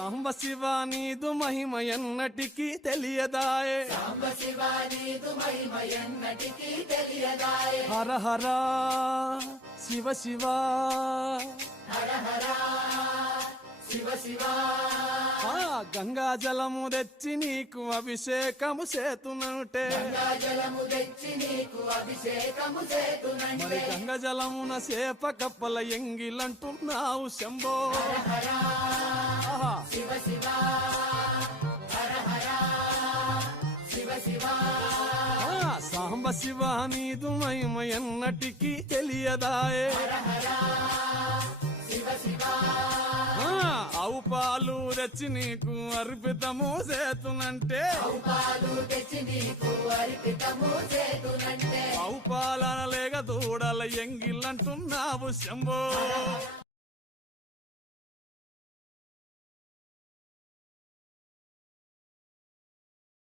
సాంబ శివ నీదు మహిమ ఎన్నటికీ తెలియదాయే సాంబ శివ నీదు మహిమ ఎన్నటికీ తెలియదాయే హర హర శివ శివ హర హర శివ శివ గంగా జలము తెచ్చి నీకు అభిషేకము చేతునంటే గంగా జలము తెచ్చి నీకు అభిషేకము చేతునంటే మరి గంగ జలమున సేప కప్పల ఎంగిలంటున్నావు శంభో హర ఆహా. శివ శివ హర హర శివ శివ సాంబ శివ నీదు మహిమ ఎన్నటికీ తెలియదాయే హర హర శివ శివ ఆవు పాలు తెచ్చి నీకు అర్పితము చేతునంటే పాలు తెచ్చి నీకు అర్పితము చేతునంటే ఆవు పాలన లేక దూడల ఎంగిలంటున్నావు శంభో